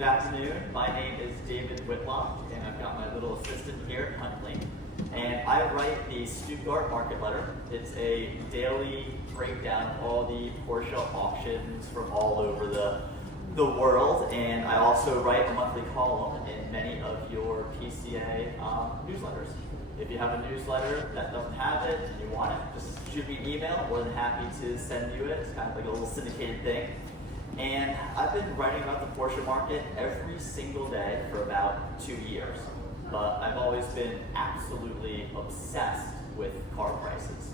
Good afternoon. My name is David Whitlock, and I've got my little assistant here, Huntley. And I write the Stuttgart Market Letter. It's a daily breakdown of all the Porsche auctions from all over the world. And I also write a monthly column in many of your PCA newsletters. If you have a newsletter that doesn't have it and you want it, just shoot me an email. More than happy to send you it. It's kind of like a little syndicated thing. And I've been writing about the Porsche market every single day for about 2 years. But I've always been absolutely obsessed with car prices.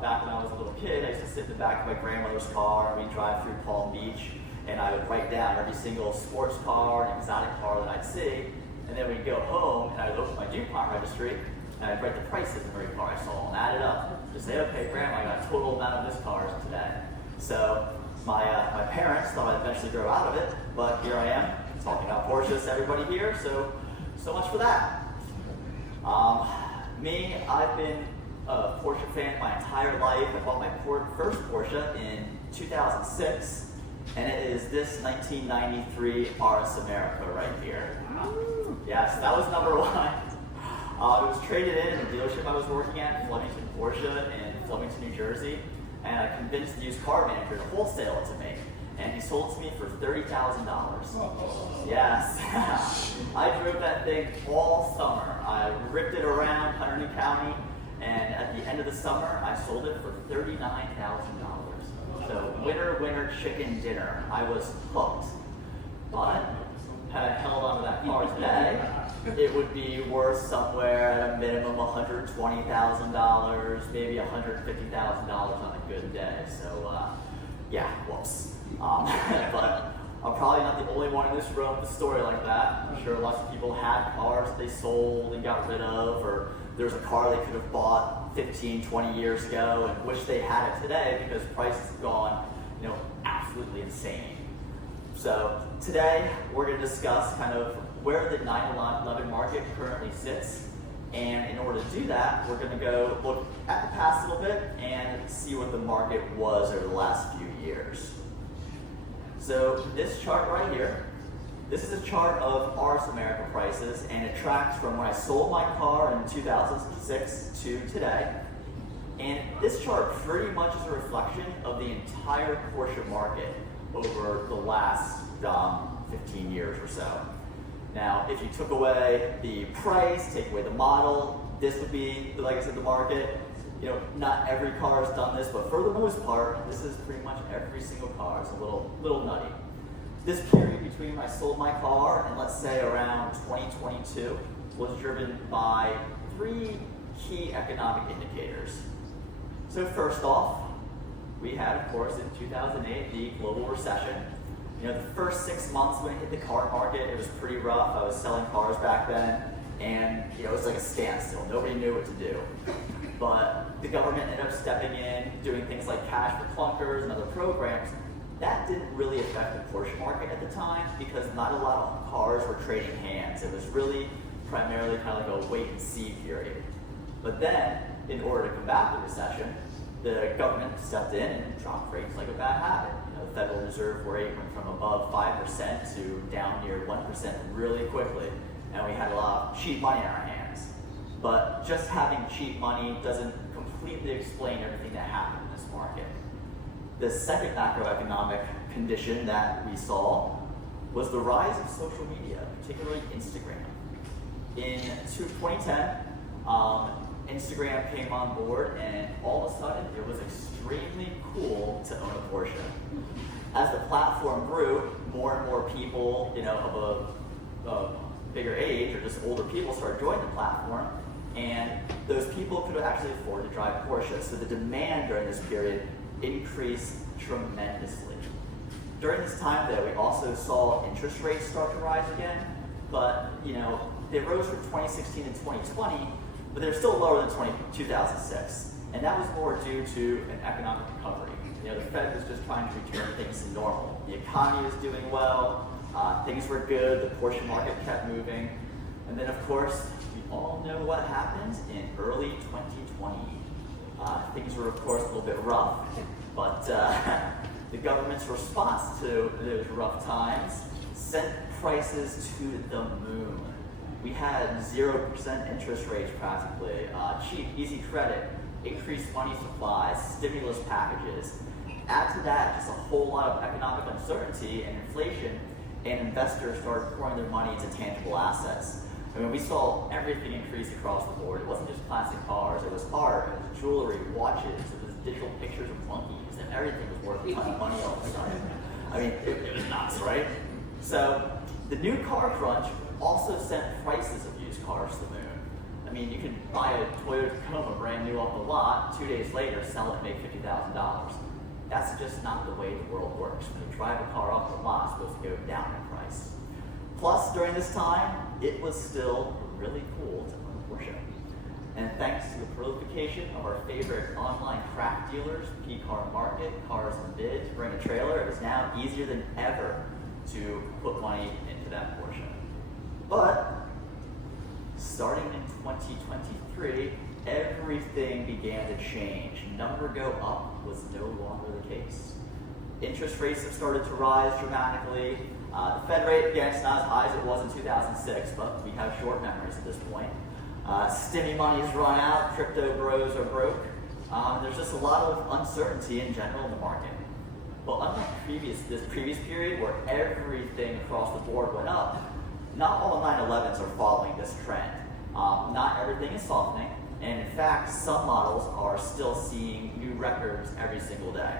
Back when I was a little kid, I used to sit in the back of my grandmother's car and we'd drive through Palm Beach, and I would write down every single sports car and exotic car that I'd see. And then we'd go home and I'd open my DuPont registry and I'd write the prices of every car I saw and add it up. Just say, okay, Grandma, I got a total amount of this car today. So my parents thought I'd eventually grow out of it, but here I am talking about Porsches to everybody here, so much for that. I've been a Porsche fan my entire life. I bought my first Porsche in 2006, and it is this 1993 RS America right here. Yes, that was number one. It was traded in a dealership I was working at, Flemington Porsche in Flemington, New Jersey, and I convinced the used car manager to wholesale it to me, and he sold it to me for $30,000. Yes. I drove that thing all summer. I ripped it around Hunterdon County, and at the end of the summer, I sold it for $39,000. So winner, chicken dinner. I was hooked. But had I held on to that car today, it would be worth somewhere at a minimum $120,000, maybe $150,000 on a good day. So, yeah, whoops. But I'm probably not the only one in this room with a story like that. I'm sure lots of people had cars they sold and got rid of, or there's a car they could have bought 15, 20 years ago and wish they had it today because prices have gone, absolutely insane. So today we're going to discuss kind of where the 911 market currently sits, and in order to do that, we're going to go look at the past a little bit and see what the market was over the last few years. So this chart right here, this is a chart of RS America prices, and it tracks from when I sold my car in 2006 to today. And this chart pretty much is a reflection of the entire Porsche market over the last 15 years or so. Now, if you took away the price, take away the model, this would be, like I said, the market. Not every car has done this, but for the most part, this is pretty much every single car. It's a little nutty. This period between when I sold my car and let's say around 2022 was driven by 3 key economic indicators. So first off, we had, of course, in 2008, the global recession. The first 6 months when it hit the car market, it was pretty rough. I was selling cars back then, and it was like a standstill. Nobody knew what to do. But the government ended up stepping in, doing things like cash for clunkers and other programs. That didn't really affect the Porsche market at the time because not a lot of cars were trading hands. It was really primarily kind of like a wait-and-see period. But then, in order to combat the recession, the government stepped in and dropped rates like a bad habit. The Federal Reserve rate went from above 5% to down near 1% really quickly, and we had a lot of cheap money in our hands. But just having cheap money doesn't completely explain everything that happened in this market. The second macroeconomic condition that we saw was the rise of social media, particularly Instagram. In 2010, Instagram came on board, and all of a sudden, it was extremely cool to own a Porsche. As the platform grew, more and more people, of a bigger age or just older people started joining the platform, and those people could actually afford to drive Porsche. So the demand during this period increased tremendously. During this time, though, we also saw interest rates start to rise again, but they rose from 2016 and 2020, but they're still lower than 2006, and that was more due to an economic recovery. The Fed was just trying to return things to normal. The economy was doing well, things were good, the Porsche market kept moving, and then of course, we all know what happened in early 2020. Things were of course a little bit rough, but the government's response to those rough times sent prices to the moon. We had 0% interest rates practically, cheap, easy credit, increased money supplies, stimulus packages. Add to that just a whole lot of economic uncertainty and inflation, and investors started pouring their money into tangible assets. I mean, we saw everything increase across the board. It wasn't just classic cars, it was art, it was jewelry, watches, it was digital pictures of monkeys, and everything was worth a ton of money all of a sudden. I mean, it was nuts, right? So the new car crunch also sent prices of used cars to the moon. I mean, you can buy a Toyota Tacoma brand new off the lot, 2 days later, sell it and make $50,000. That's just not the way the world works. When you drive a car off the lot, it's supposed to go down in price. Plus, during this time, it was still really cool to own a Porsche. And thanks to the prolification of our favorite online craft dealers, P-Car Market, Cars and Bid, to bring a trailer, it is now easier than ever to put money into that Porsche. But starting in 2023, everything began to change. Number go up was no longer the case. Interest rates have started to rise dramatically. The Fed rate, again, it's not as high as it was in 2006, but we have short memories at this point. Stimmy money's run out, crypto bros are broke. There's just a lot of uncertainty in general in the market. But unlike this previous period where everything across the board went up, not all 911s are following this trend. Not everything is softening, and in fact, some models are still seeing new records every single day.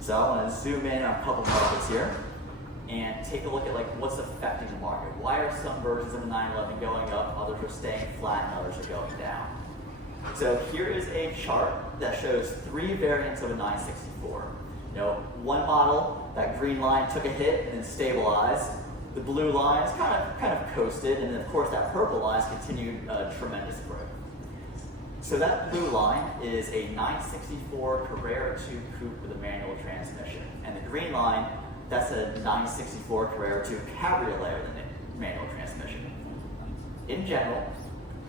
So I want to zoom in on a couple markets here and take a look at what's affecting the market. Why are some versions of the 911 going up, others are staying flat, and others are going down? So here is a chart that shows 3 variants of a 964. One model, that green line took a hit and then stabilized. The blue line is kind of coasted, and then of course that purple line has continued tremendous growth. So that blue line is a 964 Carrera 2 coupe with a manual transmission, and the green line, that's a 964 Carrera 2 Cabriolet with a manual transmission. In general,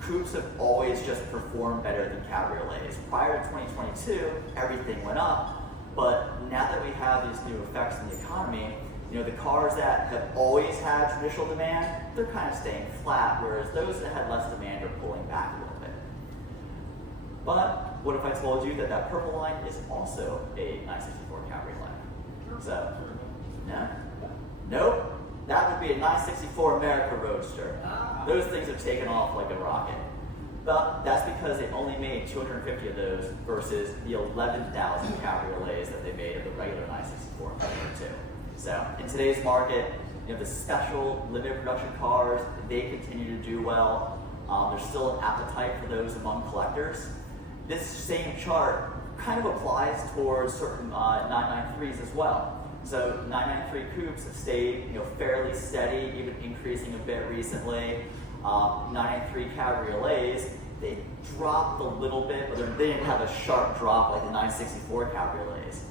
coupes have always just performed better than cabriolets. Prior to 2022, everything went up, but now that we have these new effects in the economy, the cars that have always had traditional demand, they're kind of staying flat, whereas those that had less demand are pulling back a little bit. But what if I told you that purple line is also a 964 Cabriolet? So, no? Nope. That would be a 964 America Roadster. Those things have taken off like a rocket. But that's because they only made 250 of those versus the 11,000 cabriolets that they made of the regular 964 too. So in today's market, the special limited production cars, they continue to do well. There's still an appetite for those among collectors. This same chart kind of applies towards certain 993s as well. So 993 coupes have stayed fairly steady, even increasing a bit recently. 993 cabriolets, they dropped a little bit, but they didn't have a sharp drop like the 964 cabriolets.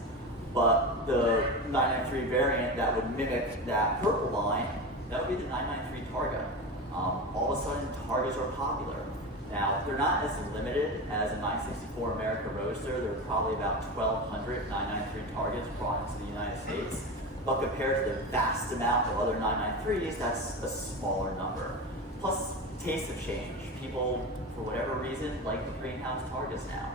But the 993 variant that would mimic that purple line, that would be the 993 Targa. All of a sudden, Targas are popular. Now, they're not as limited as a 964 America Roadster. There are probably about 1,200 993 Targets brought into the United States. But compared to the vast amount of other 993s, that's a smaller number. Plus, tastes have changed. People, for whatever reason, like the greenhouse Targas now.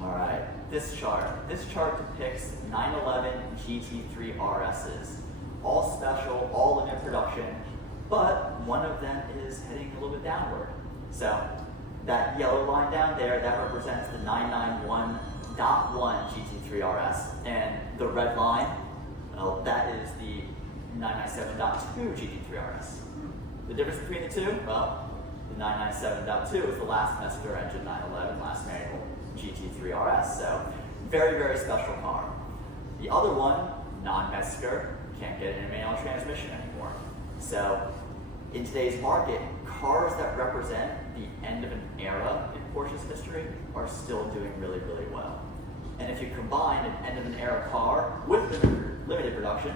All right, this chart depicts 911 GT3 RSs. All special, all limited production, but one of them is heading a little bit downward. So that yellow line down there, that represents the 991.1 GT3 RS. And the red line, well, that is the 997.2 GT3 RS. The difference between the two? Well, the 997.2 is the last Messinger engine 911, last manual GT3 RS. So very, very special car. The other one, non-Messinger, can't get it in a manual transmission anymore. So in today's market, cars that represent the end of an era in Porsche's history are still doing really, really well. And if you combine an end of an era car with limited production,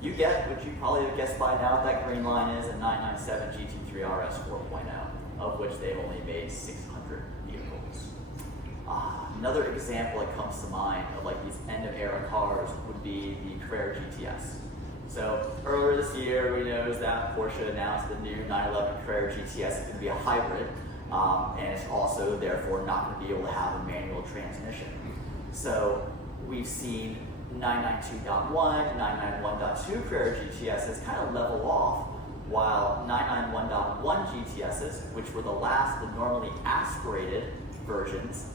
you get what you probably have guessed by now that green line is a 997 GT3 RS 4.0, of which they've only made 600 vehicles. Another example that comes to mind of these end of era cars would be the Carrera GTS. So earlier this year, everybody knows that Porsche announced the new 911 Carrera GTS is going to be a hybrid, and it's also therefore not going to be able to have a manual transmission. So we've seen 992.1, 991.2 Carrera GTSs kind of level off, while 991.1 GTSs, which were the last of the normally aspirated versions,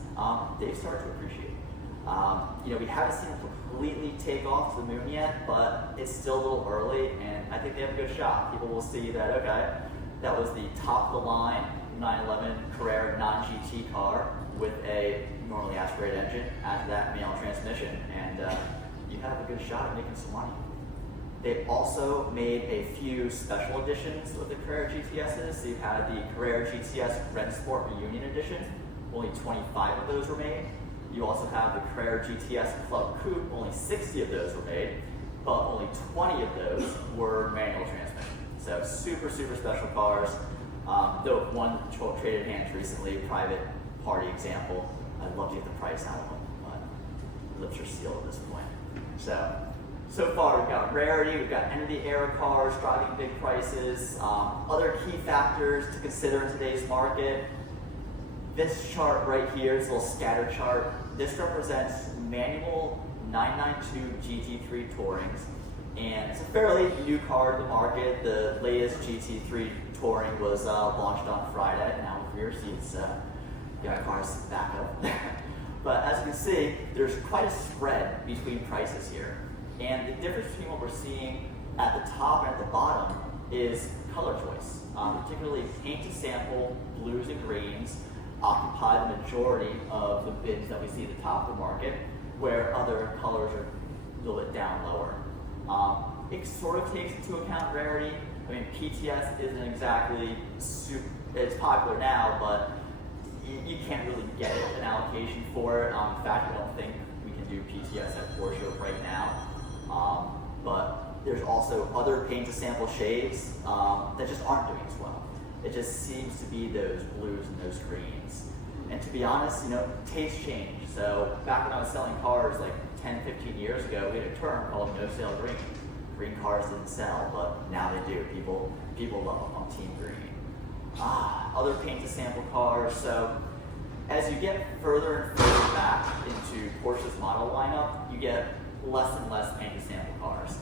they've started to appreciate. We haven't seen them completely take off to the moon yet, but it's still a little early, and I think they have a good shot. People will see that, okay, that was the top of the line 911 Carrera non-GT car with a normally aspirated engine at that manual transmission, and you have a good shot at making some money. They've also made a few special editions of the Carrera GTSs. So you've had the Carrera GTS Rennsport Reunion Edition. Only 25 of those were made. You also have the Carrera GTS Club Coupe. Only 60 of those were made, but only 20 of those were manual transmission. So super, super special cars. Though one traded hands recently, private party example. I'd love to get the price out of them, but lips are sealed at this point. So far we've got rarity, we've got end-of-the-era cars driving big prices. Other key factors to consider in today's market. This chart right here, this little scatter chart, this represents manual 992 GT3 Tourings. And it's a fairly new car to the market. The latest GT3 Touring was launched on Friday. Now with rear seats, got cars back up. But as you can see, there's quite a spread between prices here. And the difference between what we're seeing at the top and at the bottom is color choice. Particularly paint to sample, blues and greens occupy the majority of the bids that we see at the top of the market, where other colors are a little bit down lower. It sort of takes into account rarity. I mean, PTS isn't exactly it's popular now, but you can't really get an allocation for it. In fact, I don't think we can do PTS at Porsche right now. But there's also other paint to sample shades that just aren't doing as well. It just seems to be those blues and those greens. And to be honest, tastes change. So back when I was selling cars like 10, 15 years ago, we had a term called no sale green. Green cars didn't sell, but now they do. People love them. I'm team green. Other paint to sample cars. So as you get further and further back into Porsche's model lineup, you get less and less paint to sample cars.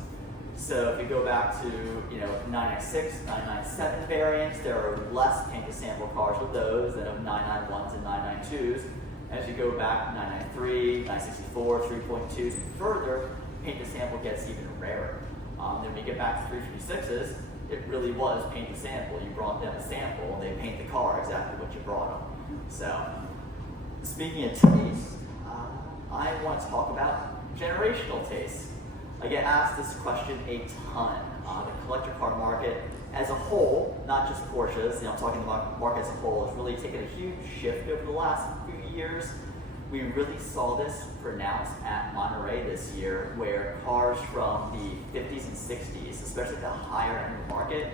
So if you go back to 996, 997 variants, there are less paint to sample cars with those than of 991s and 992s. As you go back to 993, 964, 3.2s, and further, paint to sample gets even rarer. Then when you get back to 356s, it really was paint to sample. You brought them a sample, and they paint the car exactly what you brought them. So, speaking of taste, I want to talk about generational taste. I get asked this question a ton. The collector car market as a whole, not just Porsches, I'm talking about the market as a whole, has really taken a huge shift over the last few years. We really saw this pronounced at Monterey this year, where cars from the 50s and 60s, especially the higher end of the market,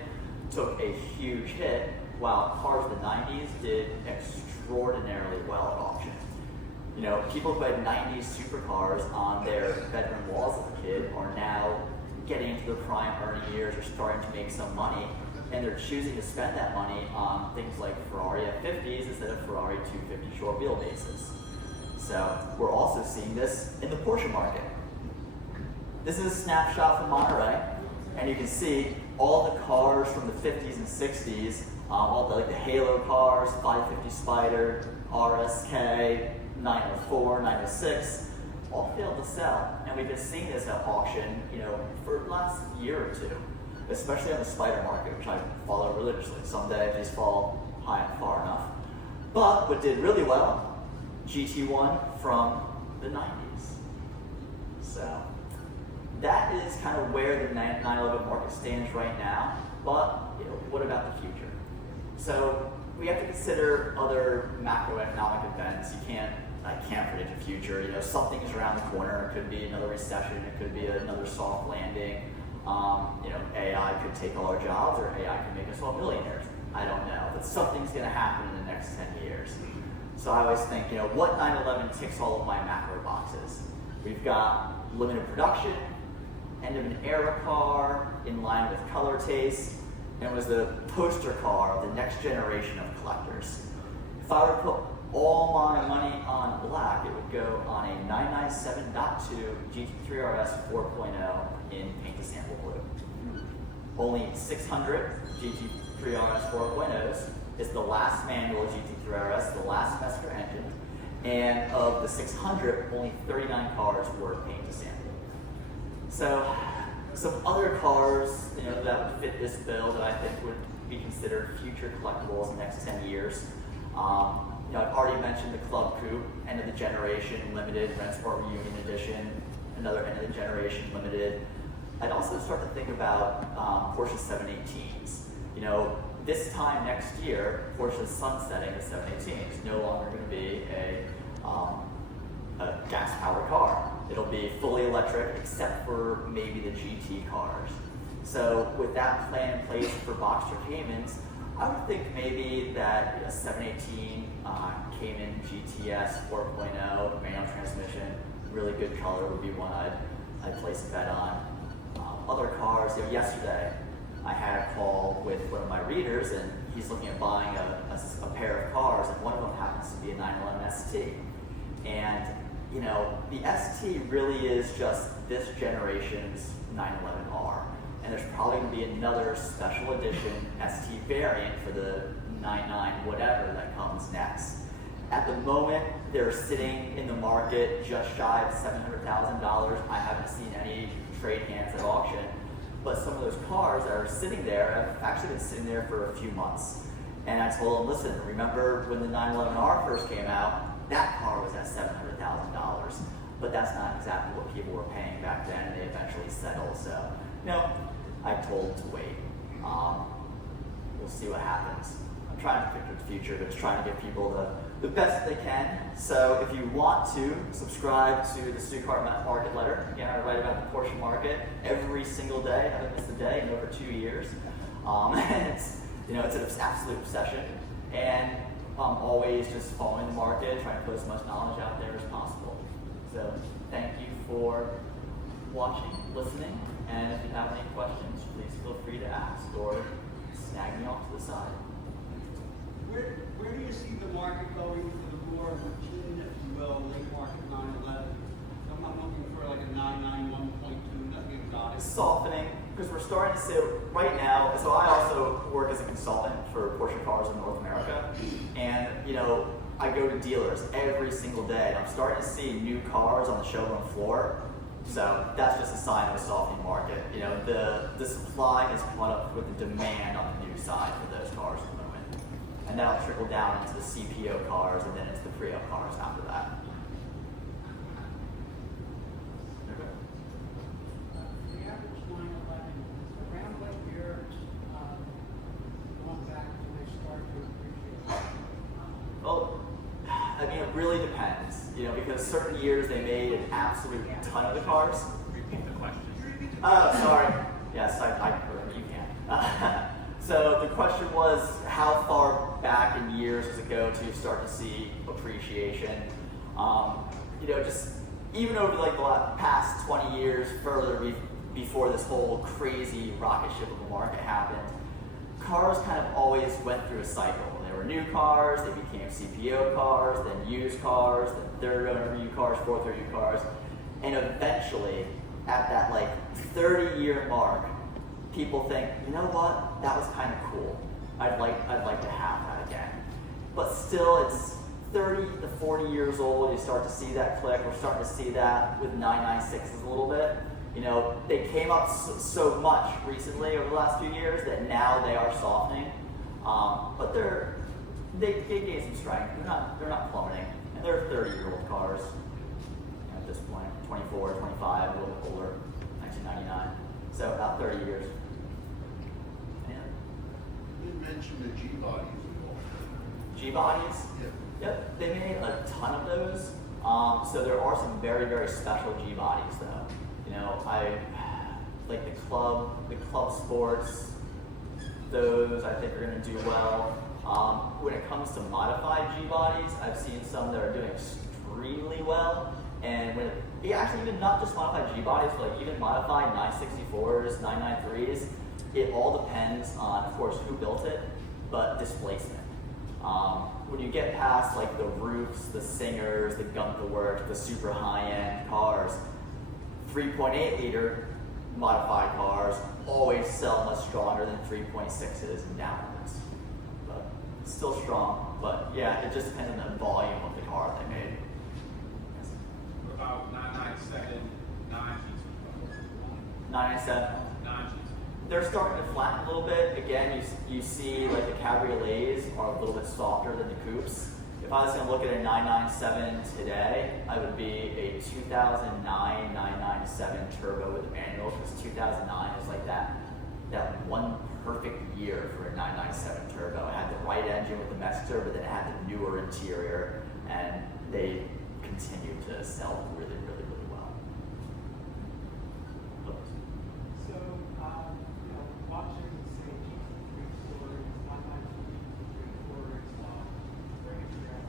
took a huge hit, while cars of the 90s did extraordinarily well at auction. People who had 90s supercars on their bedroom walls as a kid are now getting into their prime earning years, are starting to make some money, and they're choosing to spend that money on things like Ferrari F50s instead of Ferrari 250 short wheelbases. So we're also seeing this in the Porsche market. This is a snapshot from Monterey, and you can see all the cars from the 50s and 60s, all the Halo cars, 550 Spider, RSK, 904, 906, all failed to sell. And we've been seeing this at auction, for the last year or two, especially on the Spider market, which I follow religiously. Someday these fall high and far enough. But what did really well, GT1 from the 90s. So that is kind of where the 911 market stands right now. But what about the future? So we have to consider other macroeconomic events. I can't predict the future. Something is around the corner. It could be another recession. It could be another soft landing. AI could take all our jobs, or AI could make us all millionaires. I don't know, but something's going to happen in the next 10 years. So I always think, what 911 ticks all of my macro boxes? We've got limited production, end of an era car in line with color taste, and was the poster car of the next generation of collectors. If I were to put all my money on black, it would go on a 997.2 GT3 RS 4.0 in paint to sample blue. Only 600 GT3 RS 4.0s is the last manual GT3 RS, the last Mesker engine, and of the 600, only 39 cars were paint to sample. So, some other cars, that would fit this bill that I think would be considered future collectibles in the next 10 years. I've already mentioned the Club Coupe, end of the generation, limited, Rennsport Reunion Edition, another end of the generation, limited. I'd also start to think about Porsche 718s. This time next year, Porsche's sunsetting the 718. It's no longer going to be a gas-powered car. It'll be fully electric, except for maybe the GT cars. So with that plan in place for Boxster Caymans, I would think maybe that a 718 Cayman GTS 4.0 manual transmission, really good color would be one I'd place a bet on. Other cars, yesterday I had a call with one of my readers, and he's looking at buying a pair of cars, and one of them happens to be a 911 ST. And the ST really is just this generation's 911R. And there's probably going to be another special edition ST variant for the 99 whatever that comes next. At the moment, they're sitting in the market just shy of $700,000. I haven't seen any trade hands at auction. But some of those cars that are sitting there have actually been sitting there for a few months. And I told them, listen, remember when the 911R first came out, that car was at $700,000. But that's not exactly what people were paying back then. They eventually settled. So, I told them to wait. We'll see what happens. I'm trying to predict the future, but just trying to give people the best they can. So if you want to subscribe to the Stu Cart Market Letter, again, I write about the Porsche market every single day. I haven't missed a day in over 2 years. And it's an absolute obsession. And I'm always just following the market, trying to put as much knowledge out there as possible. So thank you for watching, listening, and if you have any questions, please feel free to ask or snag me off to the side. Where do you see the market going for the more routine, if you will, late market 911? I'm not looking for like a 991.2, nothing exotic. It's softening, because we're starting to see right now. So I also work as a consultant for Porsche cars in North America, and I go to dealers every single day, and I'm starting to see new cars on the showroom floor. So that's just a sign of a softening market. The supply has caught up with the demand on the new side for those cars at the moment. And that'll trickle down into the CPO cars and then into the Prio cars after that. The average 911, around what year, going back to they start to appreciate? Well, it really depends, because certain years they made an absolute ton of the cars. Repeat the question. Sorry. Yes, you can. So the question was, how far back in years does it go to start to see appreciation? Just even over the past 20 years further before this whole crazy rocket ship of a market happened, cars kind of always went through a cycle. They were new cars, they became CPO cars, then used cars, then third owner new cars, fourth owner new cars, and eventually at that 30-year mark, people think, you know what, that was kind of cool. I'd like to have that again. But still, it's 30 to 40 years old, you start to see that click. We're starting to see that with 996s a little bit. They came up so much recently over the last few years that now they are softening. But they gain some strength. They're not plummeting. And they're 30-year-old cars at this point, 24, 25, a little bit older, 1999. So about 30 years. You didn't mention the G-bodies at all. G-bodies? Yeah. Yep, they made a ton of those. So there are some very, very special G-bodies though. I like the club sports. Those I think are going to do well. When it comes to modified G-bodies, I've seen some that are doing extremely well. And when actually even not just modified G bodies, but like even modified 964s, 993s. It all depends on, of course, who built it, but displacement. When you get past like the roofs, the Singers, the Gunther work, the super high-end cars, 3.8 liter modified cars always sell much stronger than 3.6s and downwards. But still strong, but yeah, it just depends on the volume of the car they made. What about 997, 997. 9Gs? They're starting to flatten a little bit. Again, you see like the cabriolets are a little bit softer than the coupes. If I was going to look at a 997 today, I would be a 2009 997 turbo with a manual, because 2009 is like that one perfect year for a 997 turbo. It had the right engine with the Mexico, but then it had the newer interior, and they continue to sell really, really, really well. So, watching, say, GT3 stories, 992 GT3 stories, very interesting.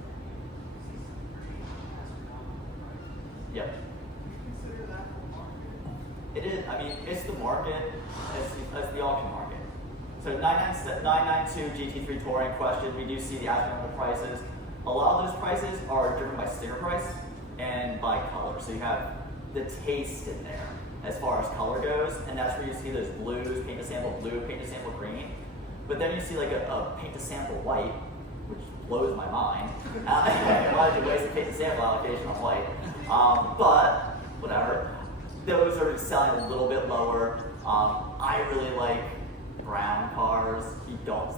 You see some pretty astronomical prices. Yep. Do you consider that the market? It is. I mean, it's the market. It's the auction market. So 992 GT3 Touring question, we do see the astronomical prices. A lot of those prices are driven by sticker price and by color. So you have the taste in there as far as color goes, and that's where you see those blues, paint to sample blue, paint to sample green. But then you see like a paint to sample white, which blows my mind. Why did you waste a paint to sample allocation on white? But whatever. Those are selling a little bit lower. I really like brown cars.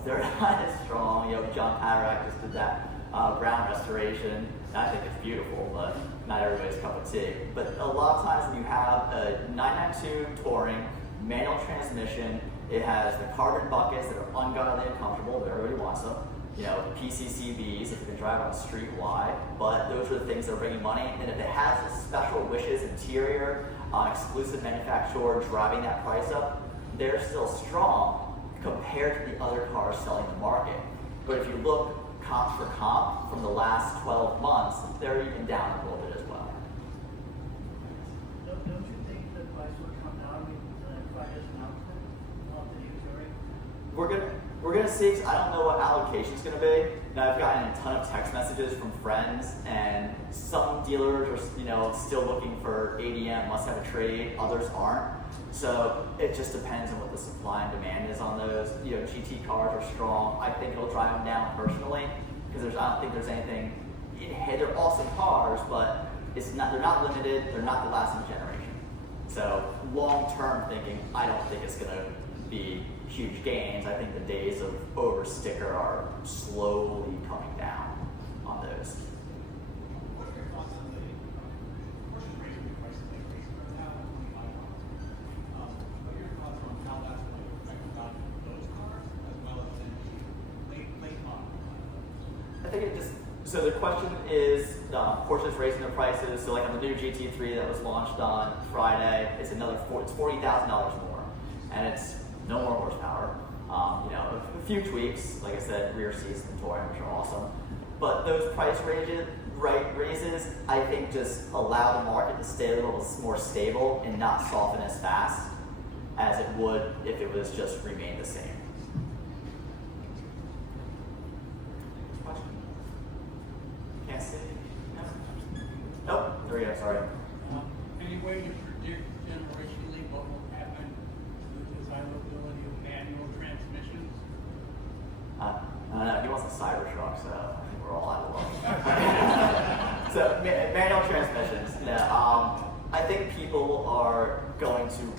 They're not as strong. You know, John Paderak just did that brown restoration. I think it's beautiful, but not everybody's cup of tea. But a lot of times when you have a 992 Touring, manual transmission, it has the carbon buckets that are ungodly uncomfortable, but everybody wants them. You know, PCCBs, if you can drive on the street, why? But those are the things that are bringing money. And if it has a special wishes interior, exclusive manufacturer driving that price up, they're still strong compared to the other cars selling the market. But if you look comp for comp from the last 12 months, they're even down a little bit as well. Don't you think the price will come down with Friday's announcement of the new Touring? We're gonna see. 'Cause I don't know what allocation's gonna be. Now I've gotten a ton of text messages from friends, and some dealers are still looking for ADM, must have a trade. Others aren't. So it just depends on what the supply and demand is on those. You know, GT cars are strong. I think it'll drive them down personally, because I don't think there's anything. They're awesome cars, but they're not limited. They're not the last in the generation. So long-term thinking, I don't think it's gonna be huge gains. I think the days of over sticker are slowly coming down on those. What are your thoughts on the Porsche raising the prices like crazy right now on 25 cars? What are your thoughts on how that's going to affect the value of those cars as well as in the late model? I think so the question is, Porsche's raising their prices. So like on the new GT3 that was launched on Friday, it's $40,000 more, and it's no more horsepower. A few tweaks, like I said, rear seats and Touring, which are awesome. But those price raises, I think, just allow the market to stay a little more stable and not soften as fast as it would if it was just remain the same. Question? Can't see. No? Nope. There we go. Sorry. Any way to predict generationally what will happen to the desirability of manual transmissions? He wants a Cybertruck, so I think we're all out of luck. So manual transmissions. I think people are going to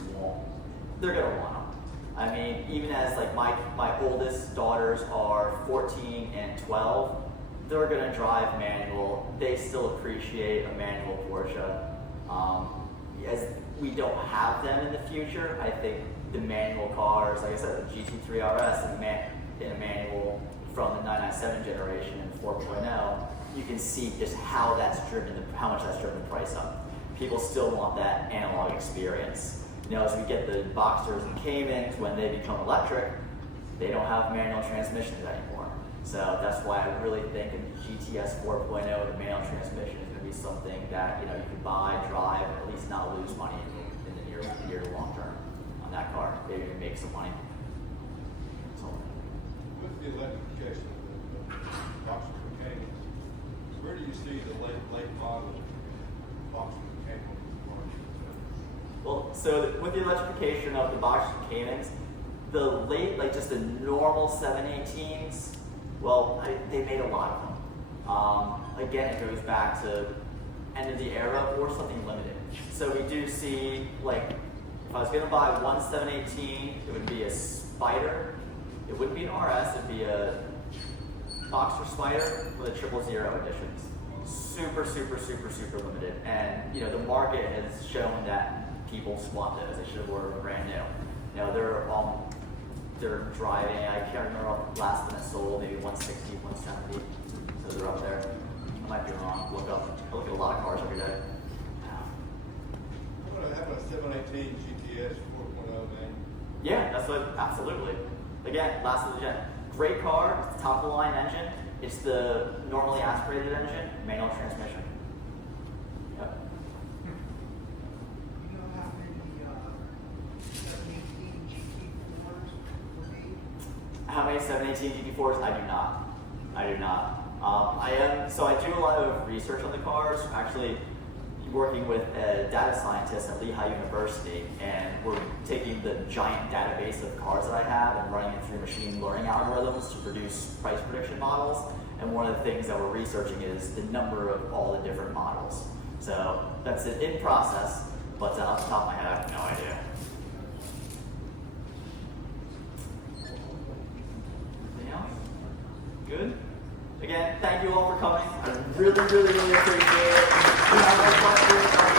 they're going to want them. I mean, even as like my oldest daughters are 14 and 12, they're going to drive manual. They still appreciate a manual Porsche. As we don't have them in the future, I think the manual cars, like I said, the GT3 RS in a manual from the 997 generation and 4.0, you can see just how much that's driven the price up. People still want that analog experience. As we get the Boxsters and Caymans, when they become electric, they don't have manual transmissions anymore. So that's why I really think in the GTS 4.0, the manual transmission is going to be something that you can buy, drive, and in that car. Maybe even make some money. So, With the electrification of the Oxford mechanics, where do you see the late model Oxford mechanical market? well, so with the electrification of the box mechanics, the late, like just the normal 718s, well, they made a lot of them. Again, it goes back to end of the era or something limited. So we do see, like, if I was going to buy one 718, it would be a Spider. It wouldn't be an RS, it'd be a Boxer Spider with a 000 editions. Super, super, super, super limited. And, you know, the market has shown that people want those. They should have ordered brand new. You know, they're driving, I can't remember the last one that sold, maybe 160, 170. So they're up there. I might be wrong. I look at a lot of cars every day. How about a 718 GTS 4.0, man? Yeah, that's what, absolutely. Again, last of the gen. Great car, it's top of the line engine. It's the normally aspirated engine, manual transmission. Yep. You know how many 718 GT4s were made? How many 718 GT4s? I do not. So I do a lot of research on the cars. Actually, working with a data scientist at Lehigh University, and we're taking the giant database of cars that I have and running it through machine learning algorithms to produce price prediction models. And one of the things that we're researching is the number of all the different models. So that's it in process, but off the top of my head, I have no idea. Anything else? Good? Again, thank you all for coming. I really, really, really appreciate it. If you have any questions,